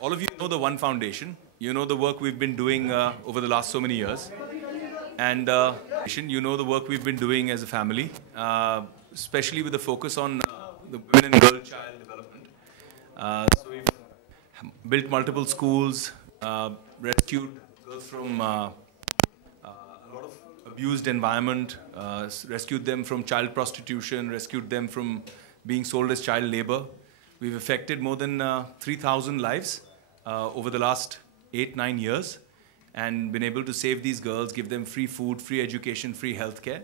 all of you know the One Foundation. You know the work we've been doing over the last so many years. And you know the work we've been doing as a family, especially with the focus on the women and girl-child development. So we've built multiple schools, rescued girls from a lot of abused environment, rescued them from child prostitution, rescued them from being sold as child labor. We've affected more than 3,000 lives over the last 8-9 years and been able to save these girls, give them free food, free education, free healthcare.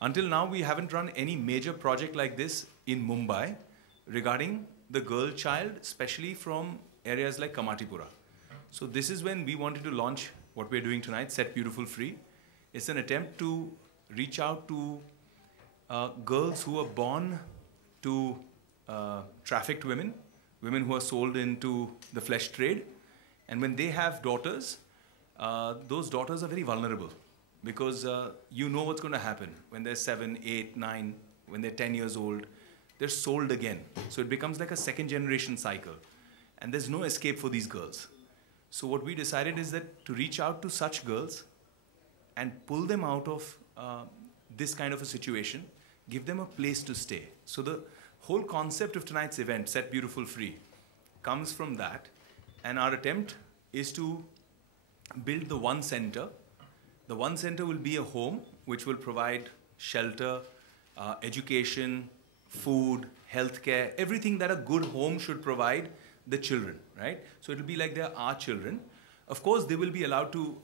Until now, we haven't run any major project like this in Mumbai regarding the girl child, especially from areas like Kamatipura. So this is when we wanted to launch what we're doing tonight, Set Beautiful Free. It's an attempt to reach out to girls who are born to trafficked women, women who are sold into the flesh trade. And when they have daughters, those daughters are very vulnerable because you know what's going to happen. When they're 7, 8, 9, when they're 10 years old, they're sold again. So it becomes like a second generation cycle. And there's no escape for these girls. So what we decided is that to reach out to such girls and pull them out of this kind of a situation, give them a place to stay. So the whole concept of tonight's event, Set Beautiful Free, comes from that. And our attempt is to build the One Center. The One Center will be a home which will provide shelter, education, food, healthcare, everything that a good home should provide the children, right? So it will be like they are our children. Of course, they will be allowed to,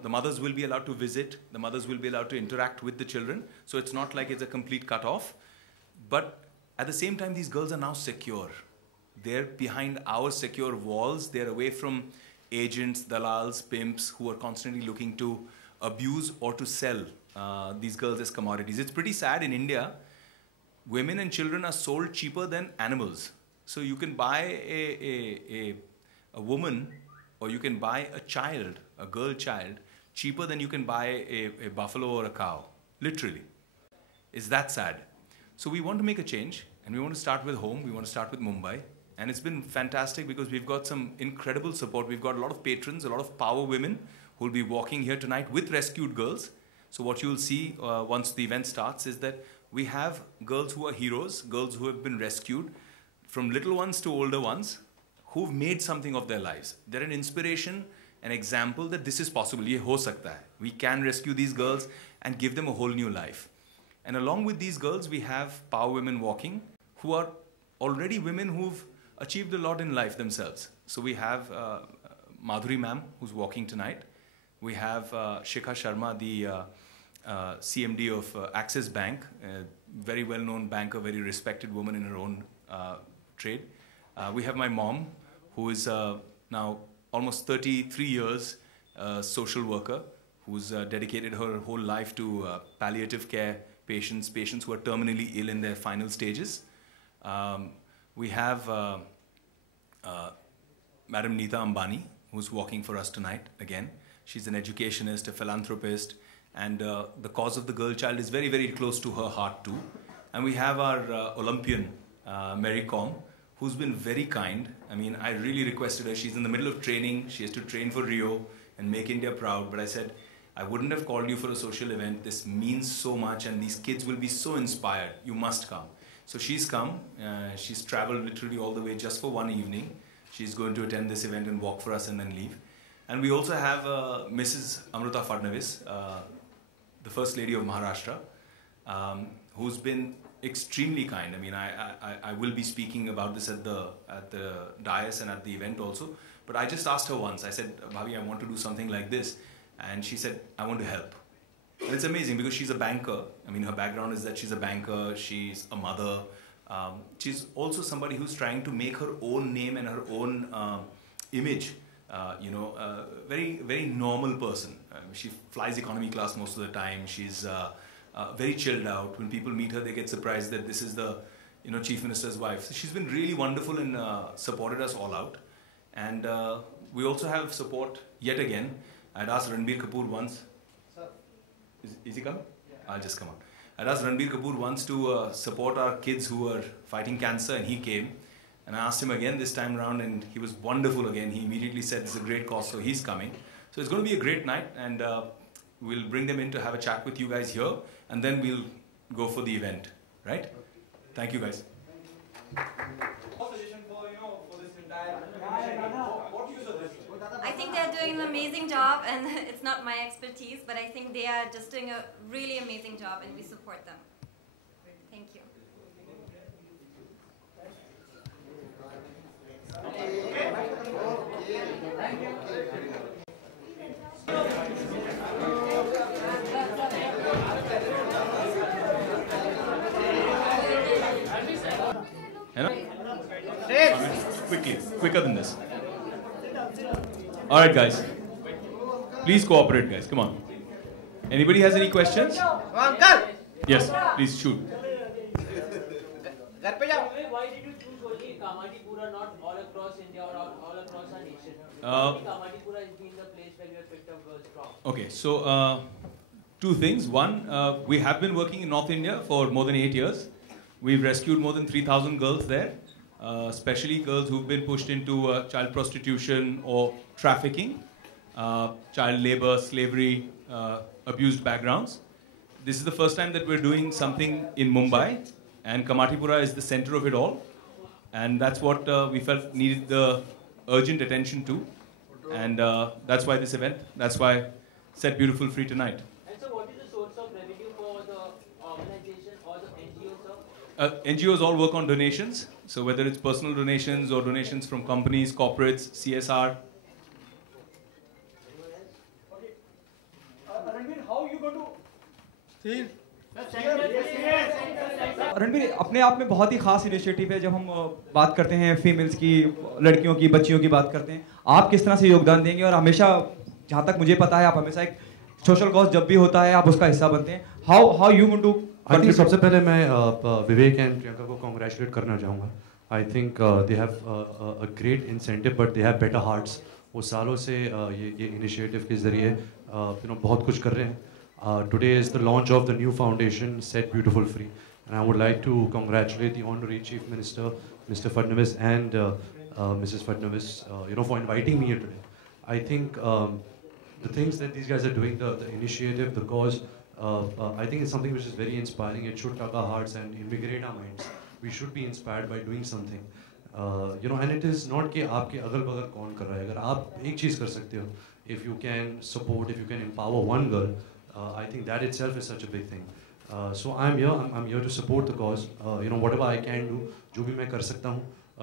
the mothers will be allowed to visit, the mothers will be allowed to interact with the children. So it's not like it's a complete cut-off. But at the same time, these girls are now secure. They're behind our secure walls. They're away from agents, dalals, pimps who are constantly looking to abuse or to sell these girls as commodities. It's pretty sad in India. Women and children are sold cheaper than animals. So you can buy a woman or you can buy a child, a girl child, cheaper than you can buy a buffalo or a cow, literally. It's that sad. So we want to make a change and we want to start with home. We want to start with Mumbai. And it's been fantastic because we've got some incredible support. We've got a lot of patrons, a lot of power women who will be walking here tonight with rescued girls. So what you'll see once the event starts is that we have girls who are heroes, girls who have been rescued, from little ones to older ones, who've made something of their lives. They're an inspiration, an example that this is possible. Ye ho sakta hai. We can rescue these girls and give them a whole new life. And along with these girls, we have power women walking who are already women who've achieved a lot in life themselves. So we have Madhuri ma'am, who's walking tonight. We have Shikha Sharma, the CMD of Axis Bank, a very well-known banker, very respected woman in her own trade. We have my mom, who is now almost 33 years social worker, who's dedicated her whole life to palliative care patients who are terminally ill in their final stages. We have Madam Neeta Ambani, who's walking for us tonight again. She's an educationist, a philanthropist, and the cause of the girl child is very, very close to her heart too. And we have our Olympian, Mary Kom, who's been very kind. I mean, I really requested her. She's in the middle of training. She has to train for Rio and make India proud. But I said, I wouldn't have called you for a social event. This means so much, and these kids will be so inspired. You must come. So she's come. She's traveled literally all the way just for one evening. She's going to attend this event and walk for us and then leave. And we also have Mrs. Amruta Fadnavis, the First Lady of Maharashtra, who's been extremely kind. I mean, I will be speaking about this at the dais and at the event also. But I just asked her once. I said, Bhavi, I want to do something like this. And she said, I want to help. And it's amazing because she's a banker. I mean, her background is that she's a banker, she's a mother. She's also somebody who's trying to make her own name and her own image. Very, very normal person. She flies economy class most of the time. She's very chilled out. When people meet her, they get surprised that this is the Chief Minister's wife. So she's been really wonderful and supported us all out. And we also have support yet again. I'd asked Ranbir Kapoor once. Sir. Is he coming? Yeah. I'll just come on. I'd asked Ranbir Kapoor once to support our kids who are fighting cancer, and he came. And I asked him again this time around, and he was wonderful again. He immediately said, "This is a great cause," so he's coming. So it's going to be a great night, and we'll bring them in to have a chat with you guys here, and then we'll go for the event, right? Thank you, guys. I think they're doing an amazing job, and it's not my expertise, but I think they are just doing a really amazing job, and we support them. Thank you. Quickly, quicker than this. All right, guys. Please cooperate, guys. Come on. Anybody has any questions? Uncle. Yes, please shoot. घर पे जाओ. Why did you choose only Kamatipura, not all across India or all across our nation? Kamatipura has been the place where we have picked up girls from. Okay, so two things. One, we have been working in North India for more than 8 years. We've rescued more than 3,000 girls there, especially girls who've been pushed into child prostitution or trafficking, child labor, slavery, abused backgrounds. This is the first time that we're doing something in Mumbai, and Kamatipura is the center of it all. And that's what we felt needed the urgent attention to. And that's why this event, that's why Set Beautiful Free tonight. And so what is the source of revenue for the organization or the NGOs? NGOs all work on donations. So whether it's personal donations or donations from companies, corporates, CSR. Okay. Ranveer, how you going to? Ranbir, अपने आप में बहुत ही खास initiative है। जब हम बात करते हैं फीमेल्स की, लड़कियों की, बच्चियों की बात करते हैं, आप किस तरह से योगदान देंगे? और हमेशा, जहाँ तक मुझे पता है, आप हमेशा एक सोशल कॉज जब भी होता है आप उसका हिस्सा बनते हैं। How you want to? सबसे पहले मैं विवेक एंड प्रियंका को कांग्रेचुलेट करना चाहूँगा। I think they have a great incentive but they have better hearts. वो सालों से ये इनिशिएटिव के जरिए बहुत कुछ कर रहे हैं। Today is the launch of the new foundation, Set Beautiful Free, and I would like to congratulate the Honorary Chief Minister, Mr. Fadnavis, and Mrs. Fadnavis, for inviting me here today. I think the things that these guys are doing, the initiative, the cause, I think it's something which is very inspiring. It should tug our hearts and invigorate our minds. We should be inspired by doing something. And it is not कि आपके अगल-बगल कौन कर रहा है। अगर आप एक चीज़ कर सकते हो, if you can support, if you can empower one girl, I think that itself is such a big thing. So I'm here to support the cause. Whatever I can do, जो भी मैं कर सकता हूँ,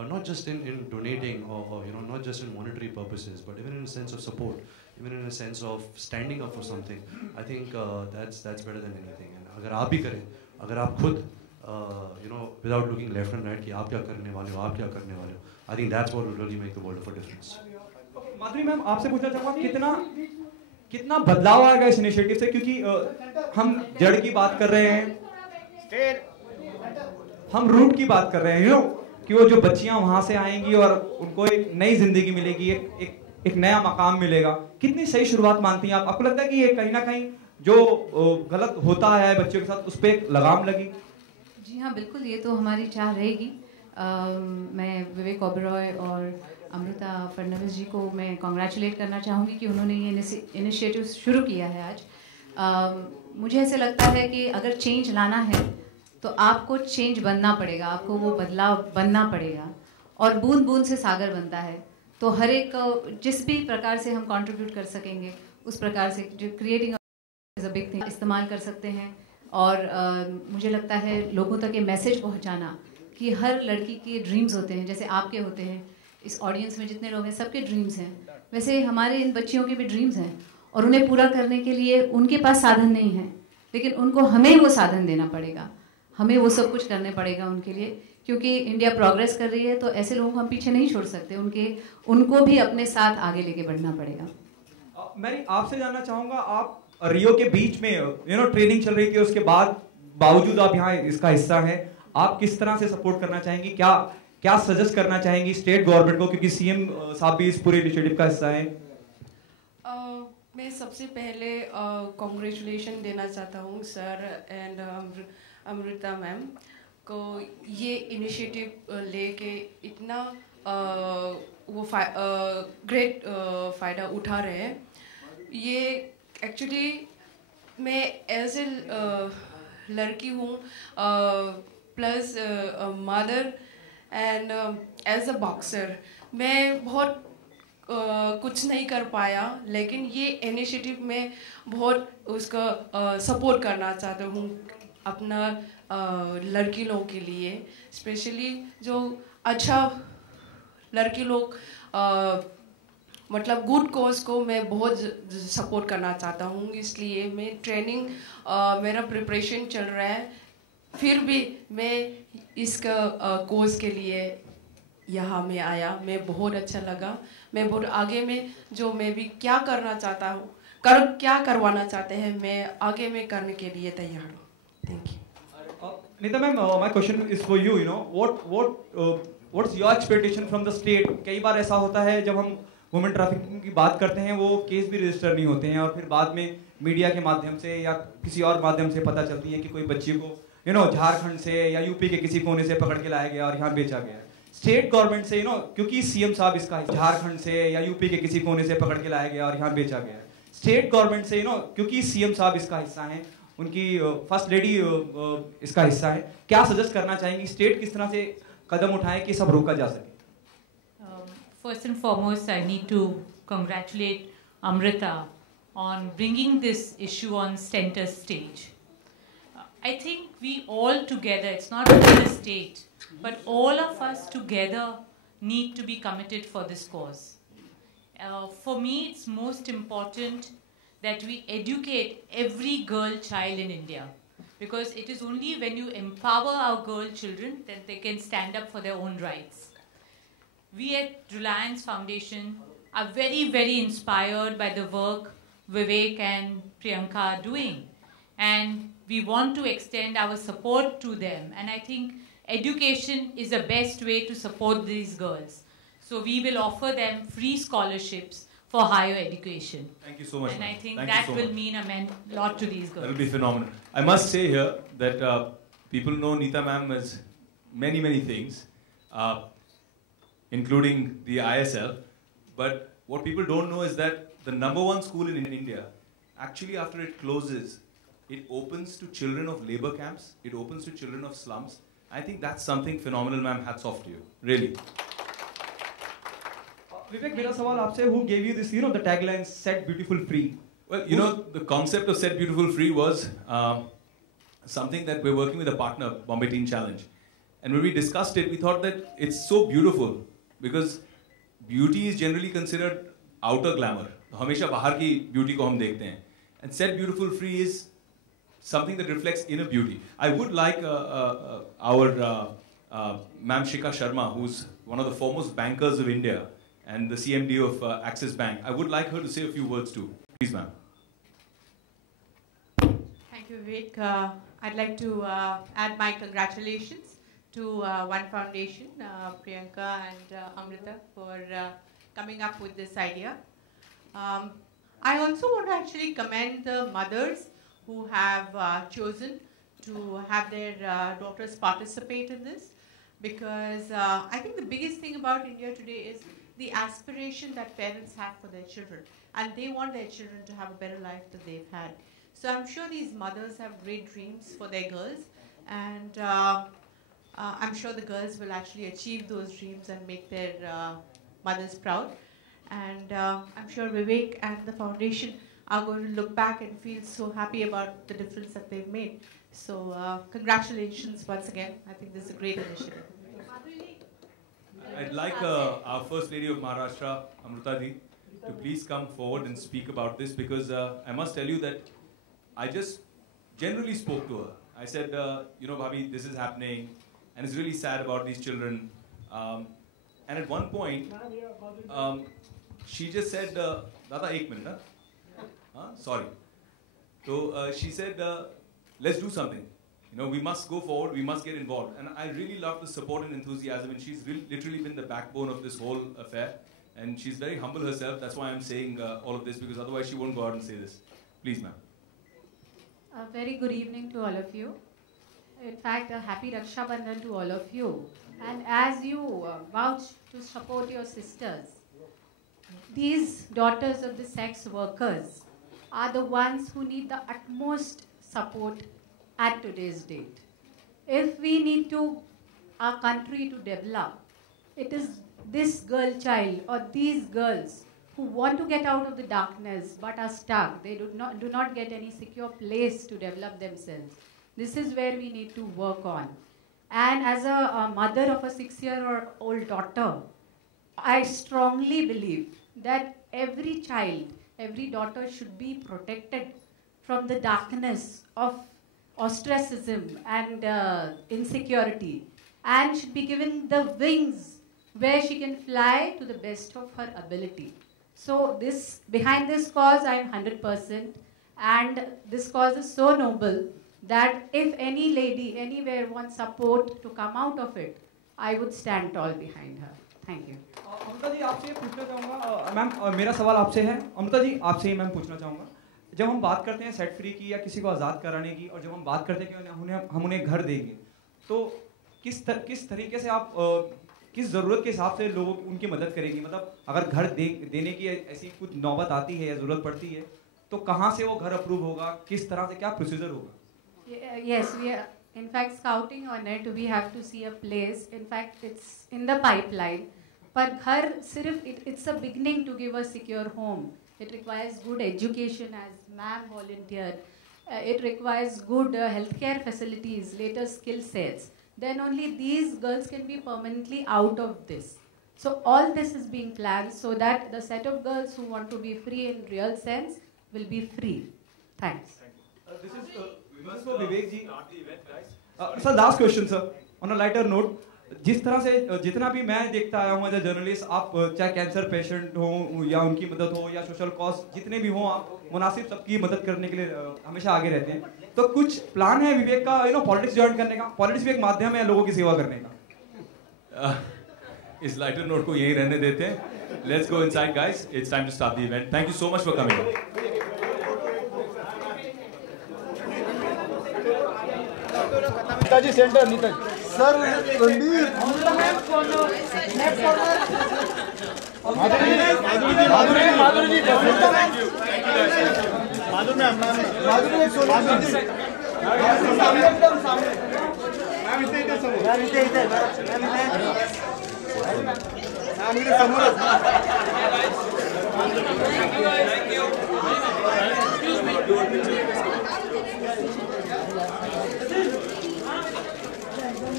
not just in donating or not just in monetary purposes, but even in a sense of support, even in a sense of standing up for something. I think that's better than anything. And अगर आप भी करें, अगर आप खुद without looking left and right कि आप क्या करने वाले हो, आप क्या करने वाले हो, I think that's what will really make the world of a difference. Madhuri ma'am, आपसे पूछना चाहूँगा कितना बदलाव आएगा इस इनिशिएटिव से? क्योंकि हम जड़ की बात कर रहे हैं, हम रूट की बात कर रहे हैं, कि वो जो बच्चियां वहां से आएंगी और उनको एक नई जिंदगी मिलेगी, एक नया मकाम मिलेगा। कितनी सही शुरुआत मानती हैं आप? आपको लगता है कि ये कहीं ना कहीं जो गलत होता है बच्चों के साथ, उस पर एक लगाम लगी? जी हाँ, बिल्कुल, ये तो हमारी चाह रहेगी। मैं विवेक ओबरॉय और अमृता फडणवीस जी को मैं कॉन्ग्रेचुलेट करना चाहूँगी कि उन्होंने ये इनिशिएटिव शुरू किया है आज। मुझे ऐसे लगता है कि अगर चेंज लाना है तो आपको चेंज बनना पड़ेगा, आपको वो बदलाव बनना पड़ेगा, और बूंद बूंद से सागर बनता है। तो हर एक जिस भी प्रकार से हम कंट्रीब्यूट कर सकेंगे, उस प्रकार से जो creating is a big thing इस्तेमाल कर सकते हैं। और मुझे लगता है लोगों तक ये मैसेज पहुँचाना कि हर लड़की के ड्रीम्स होते हैं, जैसे आपके होते हैं, इस ऑडियंस में जितने लोग हैं सबके ड्रीम्स हैं, वैसे हमारे इन बच्चियों के भी ड्रीम्स हैं, और उन्हें पूरा करने के लिए उनके पास साधन नहीं है, लेकिन उनको हमें वो साधन देना पड़ेगा, हमें वो सब कुछ करने पड़ेगा उनके लिए, क्योंकि इंडिया प्रोग्रेस कर रही है तो ऐसे लोगों को हम पीछे नहीं छोड़ सकते, उनको भी अपने साथ आगे लेके बढ़ना पड़ेगा। मैं आपसे जानना चाहूँगा, आप रियो के बीच में ट्रेनिंग चल रही थी, उसके बाद बावजूद आप यहाँ इसका हिस्सा हैं, आप किस तरह से सपोर्ट करना चाहेंगी? क्या सजेस्ट करना चाहेंगी स्टेट गवर्नमेंट को, क्योंकि सीएम साहब भी इस पूरे इनिशिएटिव का हिस्सा हैं? मैं सबसे पहले कॉन्ग्रेचुलेशन देना चाहता हूँ सर एंड अमृता मैम। को ये इनिशिएटिव लेके इतना वो ग्रेट फ़ायदा उठा रहे हैं। ये एक्चुअली मैं एज ए लड़की हूँ plus mother and as a boxer मैं बहुत कुछ नहीं कर पाया, लेकिन ये इनिशिएटिव में बहुत उसका सपोर्ट करना चाहता हूँ अपना लड़की लोगों के लिए, स्पेशली जो अच्छा लड़की लोग मतलब गुड कॉज को मैं बहुत सपोर्ट करना चाहता हूँ। इसलिए मैं ट्रेनिंग मेरा प्रिपरेशन चल रहा है, फिर भी मैं इसका कोर्स के लिए यहाँ में आया। मैं बहुत अच्छा लगा। मैं बहुत आगे में जो मैं भी क्या करना चाहता हूँ क्या करवाना चाहते हैं मैं आगे में करने के लिए तैयार हूँ। Thank you. Neeta ma'am, my question is for you. You know what's your expectation from the state? कई बार ऐसा होता है जब हम वुमेन ट्रैफिकिंग की बात करते हैं वो केस भी रजिस्टर नहीं होते हैं और फिर बाद में मीडिया के माध्यम से या किसी और माध्यम से पता चलती है कि कोई बच्ची को झारखंड से या यूपी के किसी कोने से पकड़ के लाया गया और यहाँ बेचा गया। स्टेट गवर्नमेंट से क्योंकि सीएम साहब इसका झारखंड से या यूपी के किसी कोने से पकड़ के लाया गया और यहाँ बेचा गया। स्टेट गवर्नमेंट से क्योंकि सीएम साहब इसका हिस्सा हैं, उनकी फर्स्ट लेडी इसका हिस्सा है, क्या सजेस्ट करना चाहेंगी स्टेट किस तरह से कदम उठाएं कि सब रोका जा सके? First and foremost, I need to congratulate Amrita on bringing this issue on center stage. I think we all together, it's not only the state, but all of us together need to be committed for this cause. For me, it's most important that we educate every girl child in India, because it is only when you empower our girl children that they can stand up for their own rights. We at Reliance Foundation are very, very inspired by the work Vivek and Priyanka are doing, and we want to extend our support to them. And I think education is the best way to support these girls. So we will offer them free scholarships for higher education. Thank you so much. And I think Thank you that so will much. mean a lot to these girls. That will be phenomenal. I must say here that people know Neeta ma'am as many, many things, including the ISL. But what people don't know is that the #1 school in India, actually after it closes, it opens to children of labor camps, it opens to children of slums. I think that's something phenomenal, ma'am. Hats off to you. Really. Vivek, मेरा सवाल आपसे, who gave you this, the tagline "Set Beautiful Free"? Well, the concept of Set Beautiful Free was something that we're working with a partner, Bombay Teen Challenge. And when we discussed it, we thought that it's so beautiful because beauty is generally considered outer glamour. हमेशा बाहर की beauty को हम देखते हैं. And Set Beautiful Free is something that reflects inner beauty. I would like our Ma'am Shikha Sharma, who's one of the foremost bankers of India and the CMD of Axis Bank. I would like her to say a few words too. Please, ma'am. Thank you, Vivek. I'd like to add my congratulations to One Foundation, Priyanka and Amrita, for coming up with this idea. I also want to actually commend the mothers who have chosen to have their daughters participate in this, because I think the biggest thing about India today is the aspiration that parents have for their children, and they want their children to have a better life than they've had. So I'm sure these mothers have great dreams for their girls, and I'm sure the girls will actually achieve those dreams and make their mothers proud. And I'm sure Vivek and the foundation are going to look back and feel so happy about the difference that they've made. So congratulations once again. I think this is a great initiative. I'd like our First Lady of Maharashtra, Amrita Ji, to please come forward and speak about this, because I must tell you that I just generally spoke to her. I said, Bhabhi, this is happening, and it's really sad about these children. And at one point, she just said, Dada, ek minute, sorry. So she said, let's do something. We must go forward, we must get involved. And I really love the support and enthusiasm, and she's literally been the backbone of this whole affair. And she's very humble herself. That's why I'm saying all of this, because otherwise she won't go out and say this. Please, ma'am. A very good evening to all of you. in fact, a happy Raksha Bandhan to all of you. And as you vouch to support your sisters, these daughters of the sex workers are the ones who need the utmost support at today's date. If we need our country to develop, it is this girl child or these girls who want to get out of the darkness but are stuck. They do not get any secure place to develop themselves. This is where we need to work on. And as a mother of a 6-year-old daughter, I strongly believe that every child, every daughter should be protected from the darkness of ostracism and insecurity, and should be given the wings where she can fly to the best of her ability. So behind this cause, I am 100%, and this cause is so noble that if any lady anywhere wants support to come out of it, I would stand tall behind her. Thank you. Amrita ji आपसे पूछना चाहूँगा ma'am, मेरा सवाल आपसे है अमृता जी, आपसे ही ma'am पूछना चाहूँगा, जब हम बात करते हैं सेट फ्री की या किसी को आज़ाद कराने की, और जब हम बात करते हैं कि हम उन्हें घर देंगे, तो किस तरीके से आप किस ज़रूरत के हिसाब से लोग उनकी मदद करेंगी? मतलब अगर घर देने की ऐसी कुछ नौबत आती है या ज़रूरत पड़ती है, तो कहाँ से वो घर अप्रूव होगा, किस तरह से क्या प्रोसीजर होगा? Yes, we are in fact scouting on it. We have to see a place. In fact, it's in the pipeline. But ghar sirf it's a beginning to give a secure home. It requires good education, as ma'am volunteered. It requires good healthcare facilities, later skill sets. Then only these girls can be permanently out of this. So all this is being planned so that the set of girls who want to be free in real sense will be free. Thanks. This is for Vivek ji. Sir, last question, sir. On a lighter note, जिस तरह से जितना भी मैं देखता आया हूँ as a journalist, आप चाहे कैंसर पेशेंट हो या उनकी मदद हो या सोशल कॉज जितने भी हों, आप मुनासिब सबकी मदद करने के लिए हमेशा आगे रहते हैं. तो कुछ प्लान है विवेक का पॉलिटिक्स ज्वाइन करने का? पॉलिटिक्स भी एक माध्यम है लोगों की सेवा करने का. इस लाइटर नोट को यहीं रहने देते हैं. Let's go inside guys, it's time to start the event. Thank you so much for coming. Netaji centre, Netaji sir, Ranbir Madhuri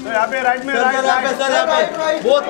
यहाँ पे राइट में राइट बहुत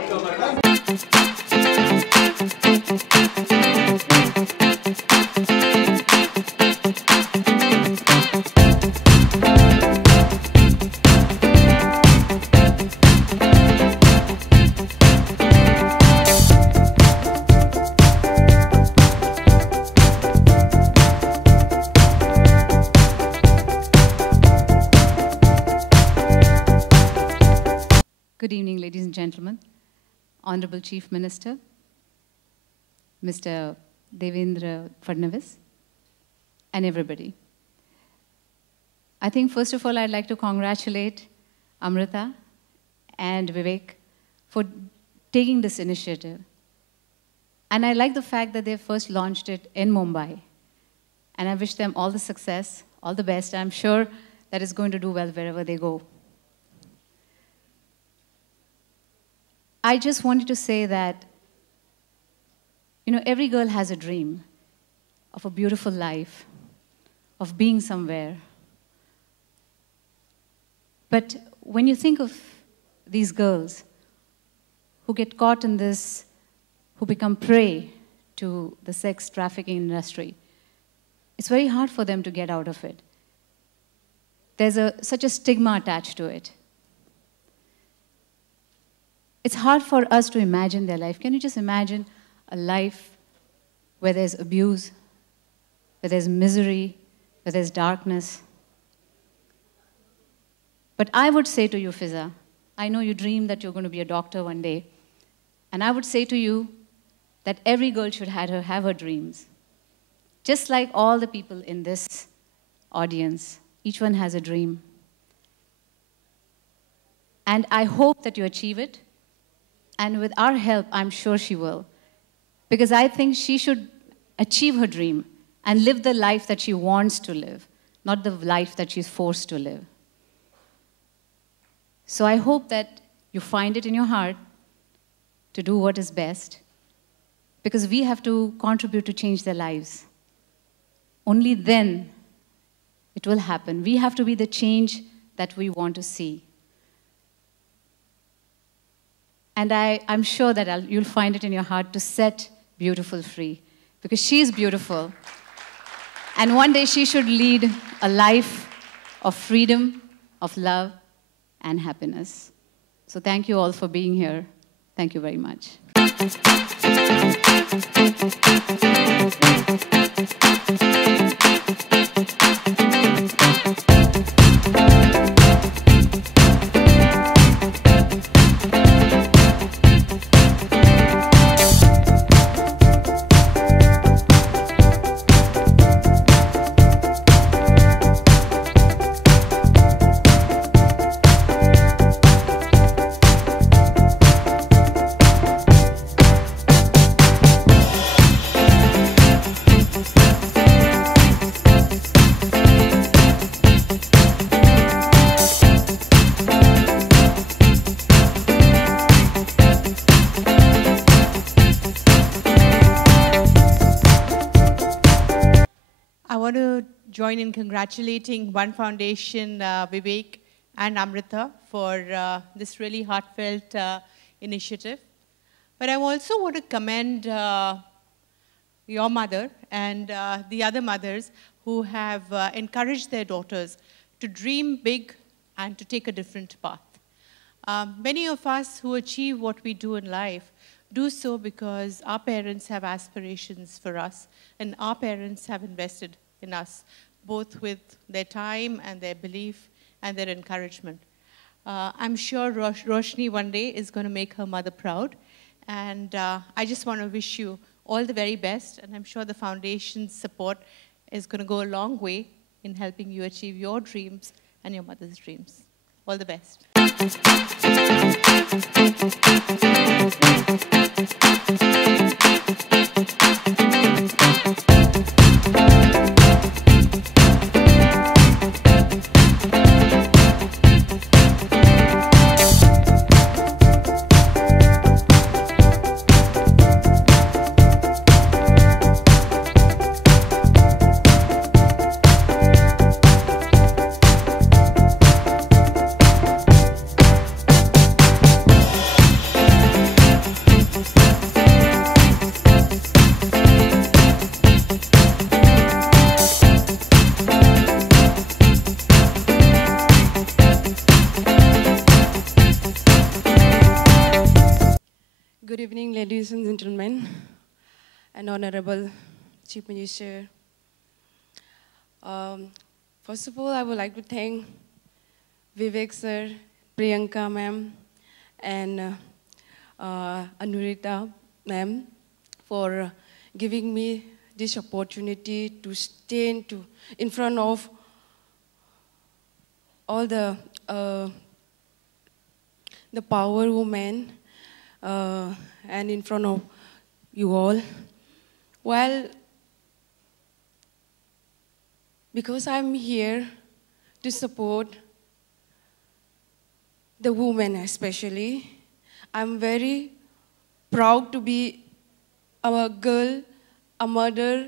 Good evening, ladies and gentlemen. Honorable Chief Minister, Mr. Devendra Fadnavis, and everybody. I think first of all, I'd like to congratulate Amrita and Vivek for taking this initiative. And I like the fact that they first launched it in Mumbai. And I wish them all the success, all the best. I'm sure that it's going to do well wherever they go. I just wanted to say that, every girl has a dream of a beautiful life, of being somewhere. But when you think of these girls who get caught in this, who become prey to the sex trafficking industry, it's very hard for them to get out of it. There's such a stigma attached to it. It's hard for us to imagine their life. Can you just imagine a life where there's abuse, where there's misery, where there's darkness? But I would say to you, Fiza, I know you dream that you're going to be a doctor one day. And I would say to you that every girl should have her dreams. Just like all the people in this audience, each one has a dream. And I hope that you achieve it. And with our help, I'm sure she will. Because I think she should achieve her dream and live the life that she wants to live, not the life that she's forced to live. So I hope that you find it in your heart to do what is best, because we have to contribute to change their lives. Only then it will happen. We have to be the change that we want to see. And I'm sure that you'll find it in your heart to set Beautiful free, because she's beautiful. And one day she should lead a life of freedom, of love, and happiness. So thank you all for being here. Thank you very much. Join in congratulating One Foundation, Vivek and Amrita for this really heartfelt initiative. But I also want to commend your mother and the other mothers who have encouraged their daughters to dream big and to take a different path. Many of us who achieve what we do in life do so because our parents have aspirations for us and our parents have invested in us, both with their time and their belief and their encouragement. I'm sure Roshni one day is going to make her mother proud. And I just want to wish you all the very best. And I'm sure the foundation's support is going to go a long way in helping you achieve your dreams and your mother's dreams. All the best. Good evening, ladies and gentlemen, and Honorable Chief Minister. First of all, I would like to thank Vivek sir, Priyanka ma'am, and Anurita ma'am for giving me this opportunity to stand in front of all the power women and in front of you all. Well, because I'm here to support the women especially, I'm very proud to be a girl, a mother,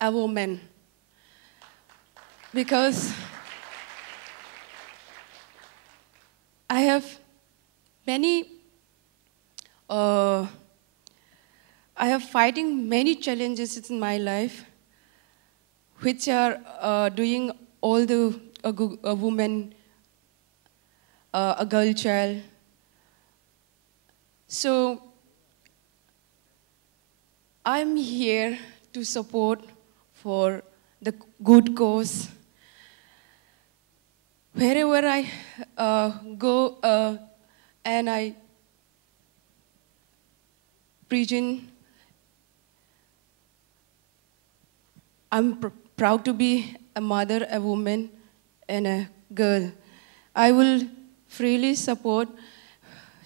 a woman. Because I have fighting many challenges in my life, which are doing all the a woman, a girl child. So I'm here to support for the good cause. Wherever I go and I preaching, I'm proud to be a mother, a woman, and a girl. I will freely support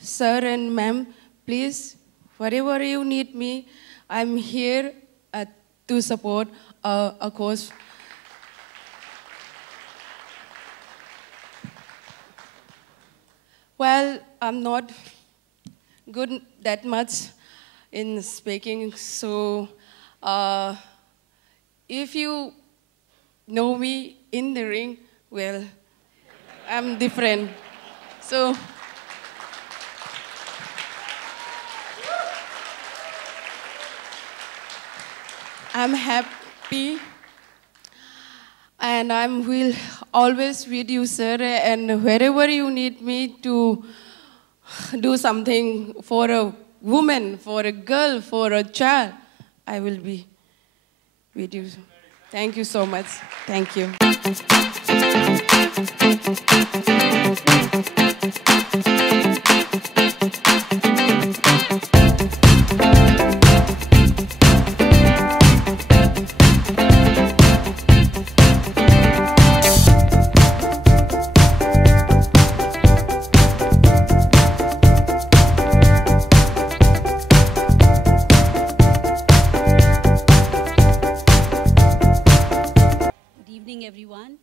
sir and ma'am. Please, wherever you need me, I'm here to support a cause. Well, I'm not good that much in speaking, so if you know me in the ring, well, I'm different. So I'm happy, and I will always with you, sir, and wherever you need me to do something for a woman, for a girl, for a child, I will be with you. Thank you so much. Thank you. Everyone,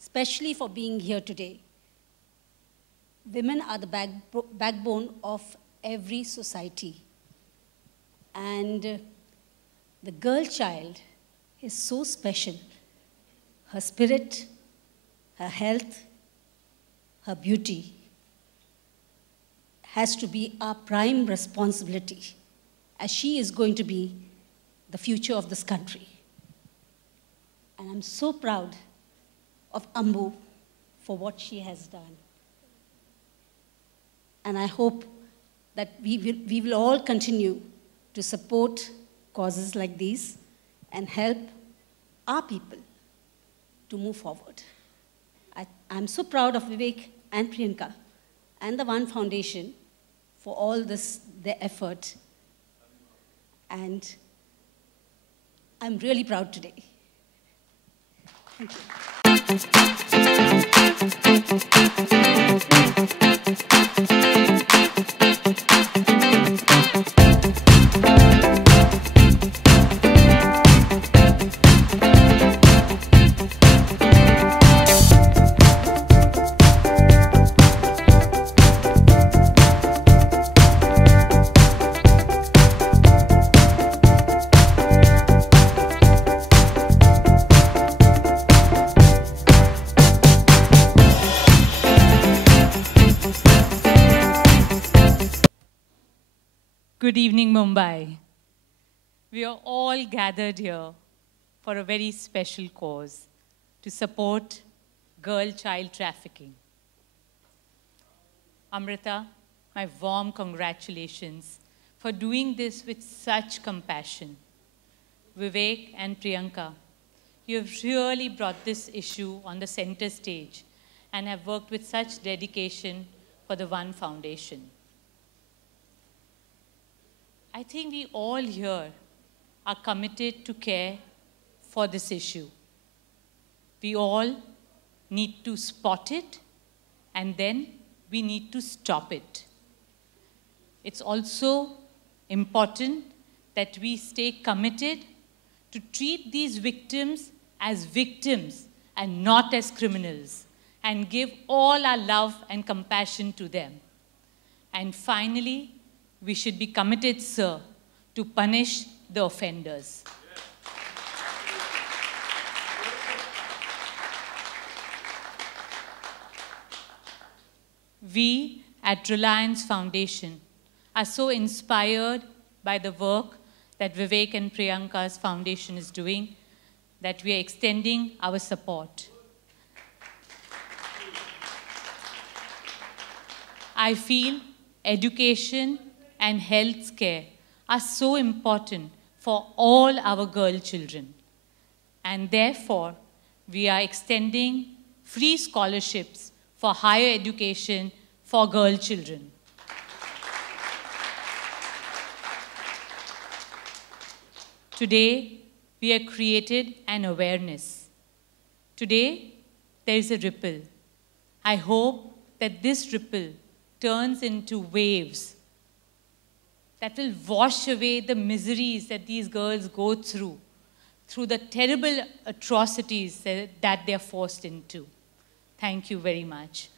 especially for being here today. Women are the backbone of every society. And the girl child is so special. Her spirit, her health, her beauty has to be our prime responsibility, as she is going to be the future of this country. And I'm so proud of Ambu for what she has done. And I hope that we will all continue to support causes like these and help our people to move forward. I'm so proud of Vivek and Priyanka and the One Foundation for all this, their effort. And I'm really proud today. Thank you. Good evening, Mumbai. We are all gathered here for a very special cause to support girl-child trafficking. Amrita, my warm congratulations for doing this with such compassion. Vivek and Priyanka, you have really brought this issue on the center stage and have worked with such dedication for the One Foundation. I think we all here are committed to care for this issue. We all need to spot it, and then we need to stop it. It's also important that we stay committed to treat these victims as victims and not as criminals, and give all our love and compassion to them. And finally, we should be committed, sir, to punish the offenders. We at Reliance Foundation are so inspired by the work that Vivek and Priyanka's foundation is doing that we are extending our support. I feel education and health care are so important for all our girl children. And therefore, we are extending free scholarships for higher education for girl children. Today, we have created an awareness. Today, there is a ripple. I hope that this ripple turns into waves that will wash away the miseries that these girls go through the terrible atrocities that they're forced into. Thank you very much.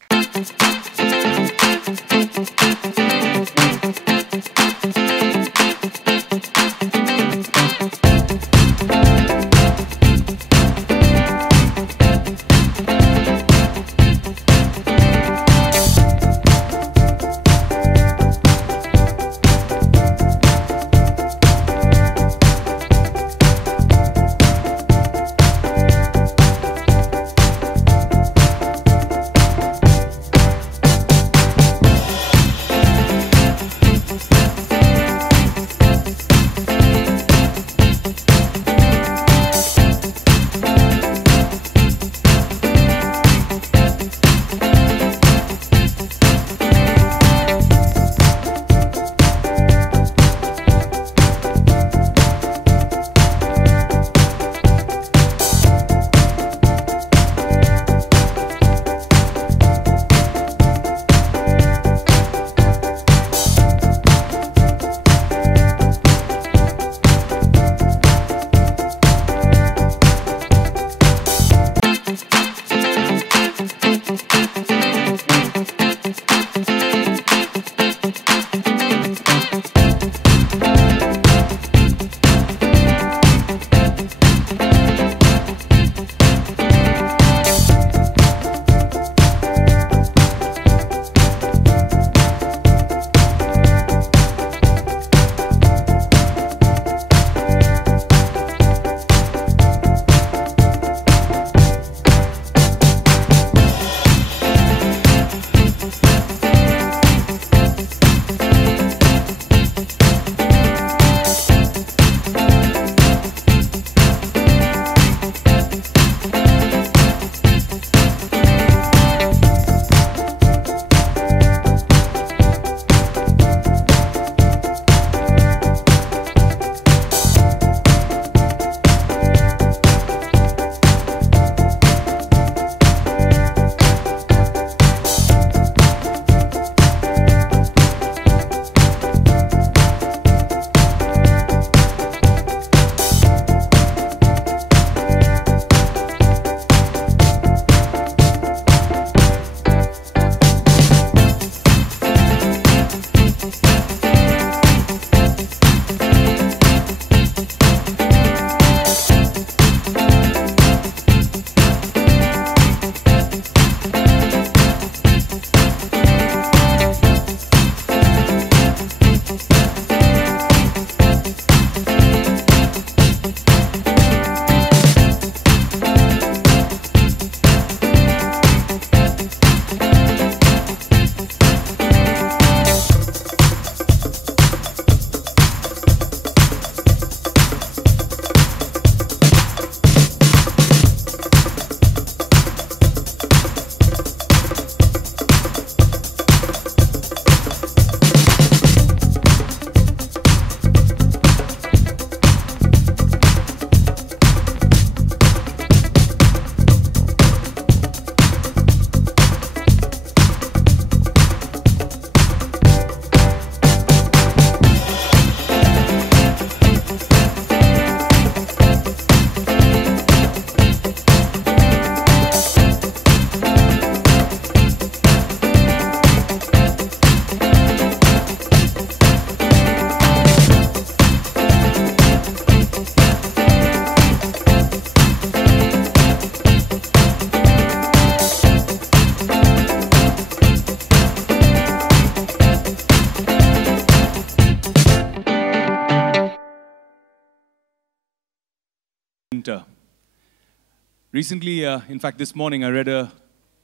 Recently, in fact, this morning, I read an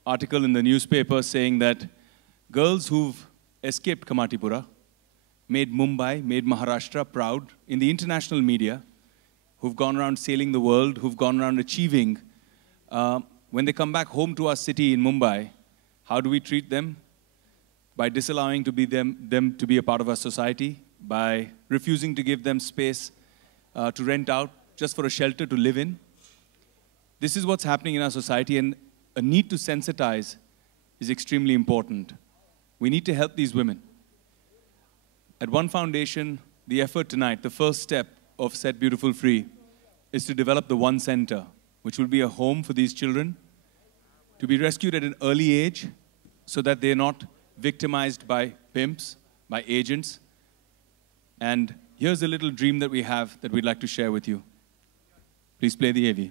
article in the newspaper saying that girls who've escaped Kamatipura made Mumbai, made Maharashtra proud in the international media, who've gone around sailing the world, who've gone around achieving. When they come back home to our city in Mumbai, how do we treat them? By disallowing them to be a part of our society, by refusing to give them space to rent out just for a shelter to live in. This is what's happening in our society, and a need to sensitize is extremely important. We need to help these women. At One Foundation, the effort tonight, the first step of Set Beautiful Free, is to develop the One Center, which will be a home for these children to be rescued at an early age so that they're not victimized by pimps, by agents. And here's a little dream that we have that we'd like to share with you. Please play the AV.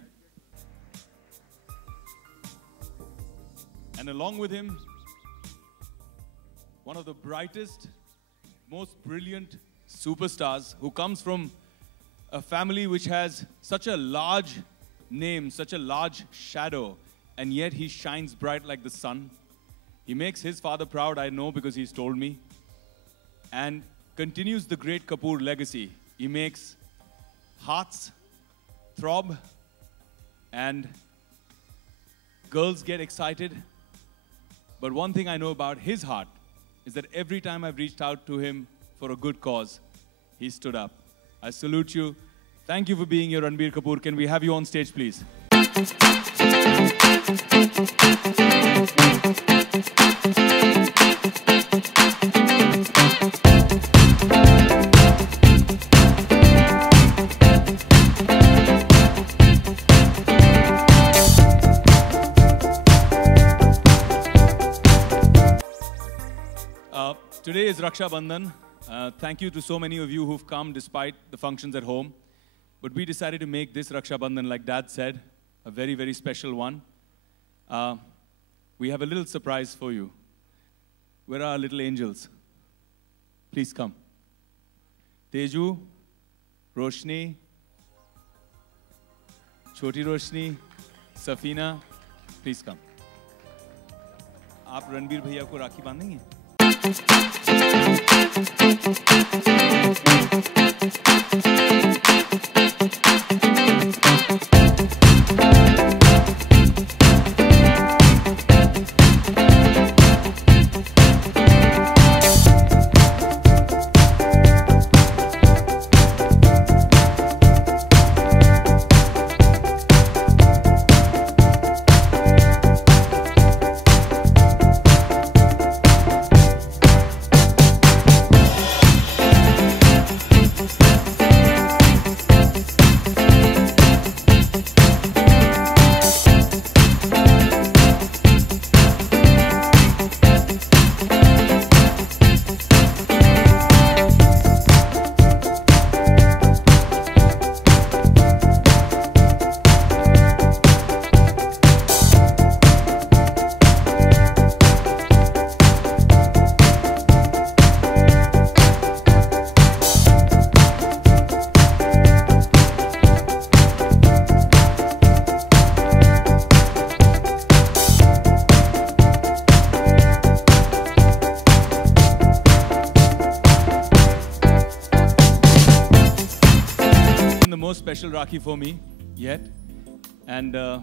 And along with him, one of the brightest, most brilliant superstars who comes from a family which has such a large name, such a large shadow, and yet he shines bright like the sun. He makes his father proud, I know, because he's told me, and continues the great Kapoor legacy. He makes hearts throb and girls get excited. But one thing I know about his heart is that every time I've reached out to him for a good cause, he stood up. I salute you. Thank you for being here, Ranbir Kapoor. Can we have you on stage, please? Today is Raksha Bandhan. Thank you to so many of you who've come despite the functions at home. But we decided to make this Raksha Bandhan, like Dad said, a very, very special one. We have a little surprise for you. Where are our little angels? Please come. Teju, Roshni, Choti Roshni, Safina, please come. आप रणबीर भैया को राखी बांधेंगे? Special Rakhi for me yet, and I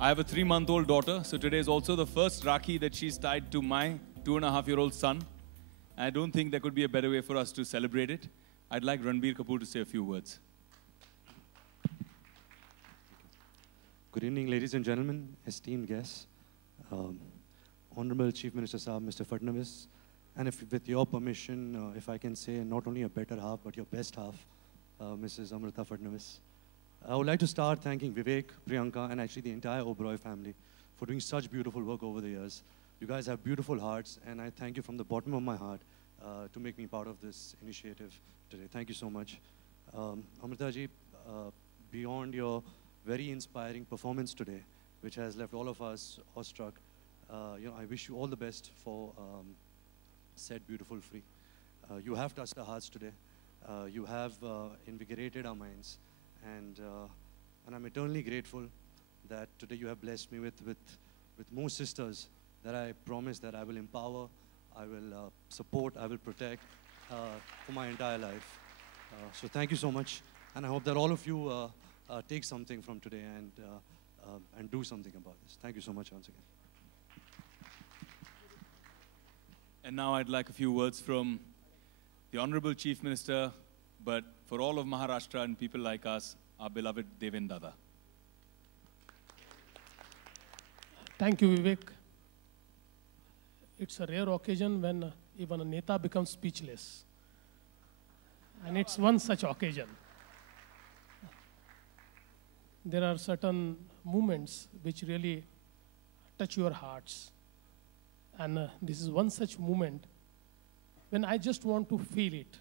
have a 3-month-old daughter, so today is also the first Rakhi that she's tied to my 2.5-year-old son. I don't think there could be a better way for us to celebrate it. I'd like Ranbir Kapoor to say a few words. Good evening, ladies and gentlemen, esteemed guests, Honorable Chief Minister Saab, Mr. Fadnavis, and if with your permission, if I can say not only a better half, but your best half, Mrs. Amrita Fadnavis. I would like to start thanking Vivek, Priyanka, and actually the entire Oberoi family for doing such beautiful work over the years. You guys have beautiful hearts, and I thank you from the bottom of my heart to make me part of this initiative today. Thank you so much. Amrita ji, beyond your very inspiring performance today, which has left all of us awestruck, I wish you all the best for Set Beautiful Free. You have touched our hearts today. You have invigorated our minds, and I'm eternally grateful that today you have blessed me with more sisters that I promise that I will empower, I will support, I will protect for my entire life. So thank you so much, and I hope that all of you take something from today and do something about this. Thank you so much once again. And now I'd like a few words from the Honorable Chief Minister, but for all of Maharashtra and people like us, our beloved Devendra Dada. Thank you, Vivek. it's a rare occasion when even a Neta becomes speechless. And it's one such occasion. There are certain moments which really touch your hearts. And this is one such moment when I just want to feel it.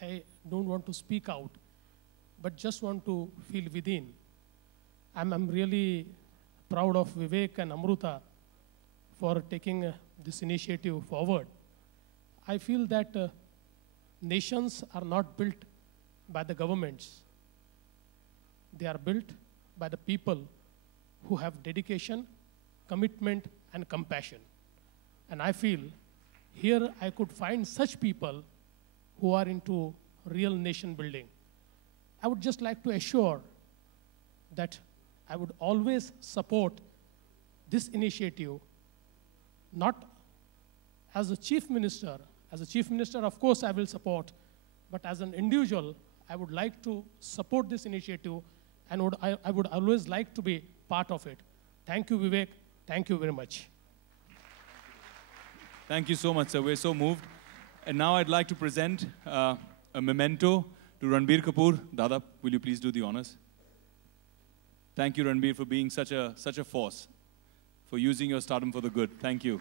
I don't want to speak out, but just want to feel within. I'm really proud of Vivek and Amruta for taking this initiative forward. I feel that nations are not built by the governments. They are built by the people who have dedication, commitment, and compassion. And I feel here I could find such people who are into real nation building. I would just like to assure that I would always support this initiative, not as a chief minister. As a chief minister, of course, I will support, but as an individual, I would like to support this initiative and I would always like to be part of it. Thank you, Vivek. Thank you very much. Thank you so much, sir. We're so moved. And now I'd like to present a memento to Ranbir Kapoor. Dada, will you please do the honors? Thank you, Ranbir, for being such a force, for using your stardom for the good. Thank you.